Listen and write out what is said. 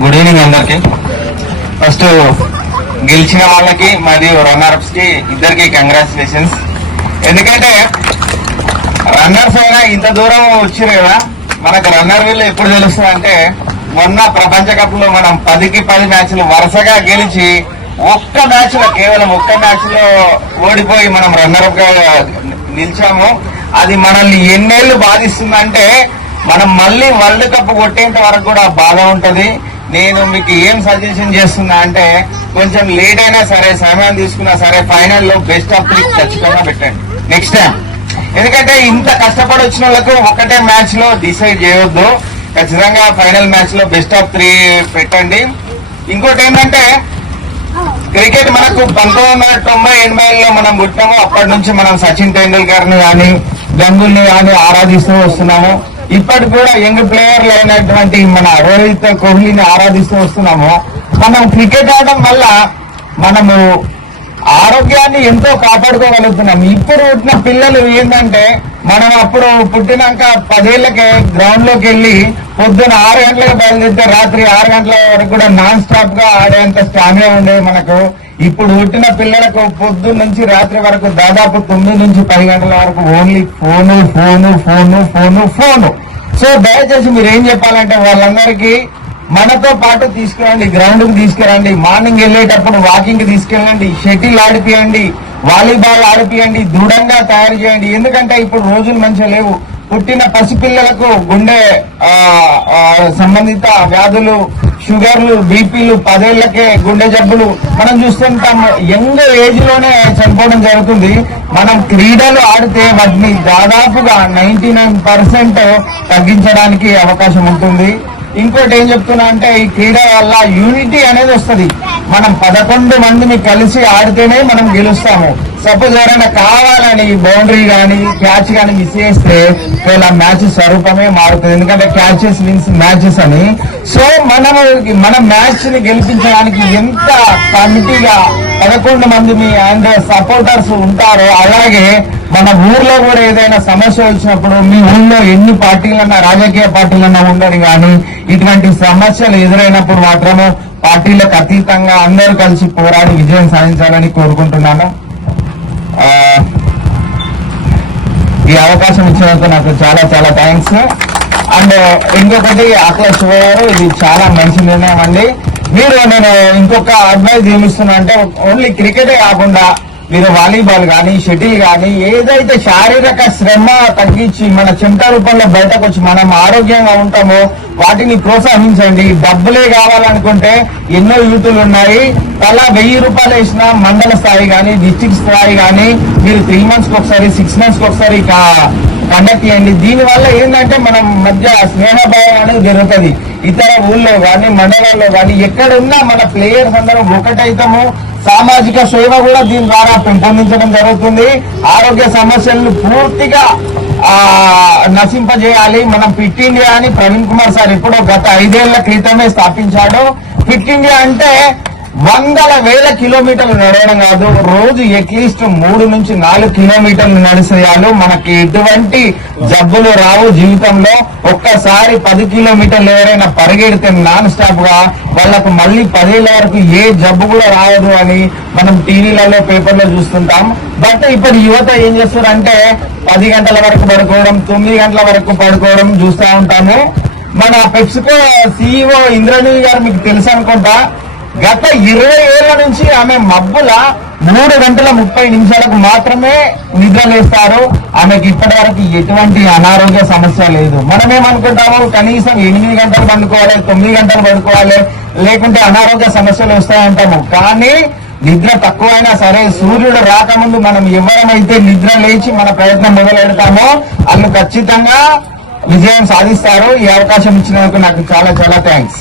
Good evening అందరికి. First గెలిచిన వాళ్ళకి మరియు రన్నర్స్ కి ఇద్దరికి కంగ్రాచులేషన్స్. ఎందుకంటే రన్నర్స్ అయినా ఇంత దూరం వచ్చారు కదా, మనకు రన్నర్ వీళ్ళు ఎప్పుడు తెలుస్తుంది అంటే మొన్న ప్రపంచ కప్ లో మనం 10కి 10 మ్యాచ్లు వరుసగా గెలిచి కేవలం ఒక్క మ్యాచ్ లో ఓడిపోయి మనం రన్నర్ గా నిలిచాము. అది మనల్ని ఎన్నేళ్లు బాధిస్తుందంటే మనం మళ్ళీ వరల్డ్ కప్ కొట్టేంత వరకు కూడా బాధ ఉంటది. నేను మీకు ఏం సజెషన్ చేస్తున్నా అంటే కొంచెం లేట్ అయినా సరే, సమయం తీసుకున్నా సరే, ఫైనల్ లో బెస్ట్ ఆఫ్ 3 ఖచ్చితంగా పెట్టండి నెక్స్ట్ టైం. ఎందుకంటే ఇంత కష్టపడి వచ్చిన వాళ్ళకు ఒకటే మ్యాచ్ లో డిసైడ్ చేయొద్దు. ఖచ్చితంగా ఫైనల్ మ్యాచ్ లో బెస్ట్ ఆఫ్ 3 పెట్టండి. ఇంకోటి ఏంటంటే క్రికెట్ మనకు 1990-80లో మనం పుట్టాము. అప్పటి నుంచి మనం సచిన్ టెండూల్కర్ ని కానీ గంగూలీని కానీ ఆరాధిస్తూ వస్తున్నాము. ఇప్పటికి కూడా యంగ్ ప్లేయర్లు అయినటువంటి మన రోహిత్ కోహ్లీని ఆరాధిస్తూ వస్తున్నాము. మనం క్రికెట్ ఆడడం వల్ల మనము ఆరోగ్యాన్ని ఎంతో కాపాడుకోగలుగుతున్నాం. ఇప్పుడు పుట్టిన పిల్లలు ఏంటంటే మనం అప్పుడు పుట్టినాక 10 ఏళ్లకే గ్రౌండ్ లోకి వెళ్ళి పొద్దున 6 గంటలకు బయలుదేరితే రాత్రి 6 గంటల వరకు కూడా నాన్ స్టాప్ గా ఆడేంత స్టామినా ఉండేది మనకు. ఇప్పుడు పుట్టిన పిల్లలకు పొద్దున్న నుంచి రాత్రి వరకు దాదాపు 9 నుంచి 10 గంటల వరకు only phone phone phone phone phone. So దయచేసి మీరు ఏం చెప్పాలంటే వాళ్ళందరికీ మనతో పాటు తీసుకురండి, గ్రౌండ్ కు తీసుకురండి, మార్నింగ్ వెళ్ళేటప్పుడు వాకింగ్ కి తీసుకెళ్ళండి, షటిల్ ఆడిపియండి, వాలీబాల్ ఆడిపియండి, దృఢంగా తయారు చేయండి. ఎందుకంటే ఇప్పుడు రోజులు మంచిగా లేవు. పుట్టిన పసిపిల్లలకు గుండె సంబంధిత వ్యాధులు, షుగర్లు, బీపీలు, 10 ఏళ్లకే గుండె జబ్బులు మనం చూస్తుంటాం. యంగ్ ఏజ్ లోనే చనిపోవడం జరుగుతుంది. మనం క్రీడలు ఆడితే వాటిని దాదాపుగా 99% తగ్గించడానికి అవకాశం ఉంటుంది. ఇంకోటి ఏం చెప్తున్నా అంటే ఈ క్రీడ వల్ల యూనిటీ అనేది వస్తుంది. మనం 11 మందిని కలిసి ఆడితేనే మనం గెలుస్తాము. సపోజ్ ఎవరైనా కావాలని బౌండరీ కానీ క్యాచ్ కానీ మిస్ చేస్తే ఇలా మ్యాచ్ స్వరూపమే మారుతుంది. ఎందుకంటే క్యాచెస్ మీన్స్ మ్యాచెస్ అని. సో మన మ్యాచ్ ని గెలిపించడానికి ఎంత కమిటీగా 11 మంది మీ అండ్ సపోర్టర్స్ ఉంటారో, అలాగే మన ఊర్లో కూడా ఏదైనా సమస్య వచ్చినప్పుడు మీ ఊళ్ళో ఎన్ని పార్టీలన్నా, రాజకీయ పార్టీలన్నా ఉండని కానీ ఇటువంటి సమస్యలు ఎదురైనప్పుడు మాత్రము పార్టీలకు అతీతంగా అందరూ కలిసి పోరాడి విజయం సాధించాలని కోరుకుంటున్నాను. ఈ అవకాశం ఇచ్చినందుకు నాకు చాలా చాలా థ్యాంక్స్. అండ్ ఇంకొకటి అఖిలేష్ గారు, ఇది చాలా మంచి నిర్ణయం అండి. నేను ఇంకొక అడ్వైజ్ ఏమిస్తున్నా అంటే ఓన్లీ క్రికెటే కాకుండా మీరు వాలీబాల్ కానీ షటిల్ కానీ ఏదైతే శారీరక శ్రమ తగ్గించి మన చెమట రూపంలో బయటకు వచ్చి మనం ఆరోగ్యంగా ఉంటామో వాటిని ప్రోత్సహించండి. డబ్బులే కావాలనుకుంటే ఎన్నో యూతులు ఉన్నాయి. తలా 1000 రూపాయలు వేసిన మండల స్థాయి కానీ డిస్ట్రిక్ట్ స్థాయి కానీ మీరు 3 months కి ఒకసారి 6 months కి ఒకసారి కండక్ట్ చేయండి. దీనివల్ల ఏంటంటే మనం మధ్య స్నేహభావం అనేది జరుగుతుంది. ఇతర ఊళ్ళో కానీ మండలాల్లో కానీ ఎక్కడున్నా మన ప్లేయర్స్ అందరం ఒకటైతాము. సామాజిక సేవ కూడా దీని ద్వారా పెంపొందించడం జరుగుతుంది. ఆరోగ్య సమస్యలను పూర్తిగా నశింపజేయాలి. మనం ఫిట్ ఇండియా అని ప్రవీణ్ కుమార్ సార్ ఎప్పుడో గత 5 ఏళ్ల క్రితమే స్థాపించాడు. ఫిట్ ఇండియా అంటే 100,000 కిలోమీటర్లు నడవడం కాదు, రోజు అట్లీస్ట్ 3 నుంచి 4 కిలోమీటర్లు నడిచేయాలి. మనకి ఎటువంటి జబ్బులు రావు జీవితంలో. ఒక్కసారి 10 కిలోమీటర్లు ఎవరైనా పరిగెడితే నాన్ స్టాప్ గా వాళ్ళకు మళ్ళీ 10 ఏళ్ల వరకు ఏ జబ్బు కూడా రాదు అని మనం టీవీలలో పేపర్లో చూస్తుంటాం. బట్ ఇప్పుడు యువత ఏం చేస్తారంటే 10 గంటల వరకు పడుకోవడం, 9 గంటల వరకు పడుకోవడం చూస్తూ ఉంటాము. మన పెప్సికో CEO ఇంద్రనీల్ గారు మీకు తెలుసు అనుకుంటా, గత 20 ఏళ్ల నుంచి ఆమె మబ్బుల 3 గంటల 30 నిమిషాలకు మాత్రమే నిద్రలేస్తారు. ఆమెకి ఇప్పటి వరకు ఎటువంటి అనారోగ్య సమస్య లేదు. మనమేమనుకుంటాము కనీసం 8 గంటలు పండుకోవాలి, 9 గంటలు పడుకోవాలి, లేకుంటే అనారోగ్య సమస్యలు వస్తాయంటాము. కానీ నిద్ర తక్కువైనా సరే సూర్యుడు రాకముందు మనం ఎవరైతే నిద్ర లేచి మన ప్రయత్నం మొదలు పెడతామో వాళ్ళు ఖచ్చితంగా విజయం సాధిస్తారు. ఈ అవకాశం ఇచ్చినందుకు నాకు చాలా చాలా థ్యాంక్స్.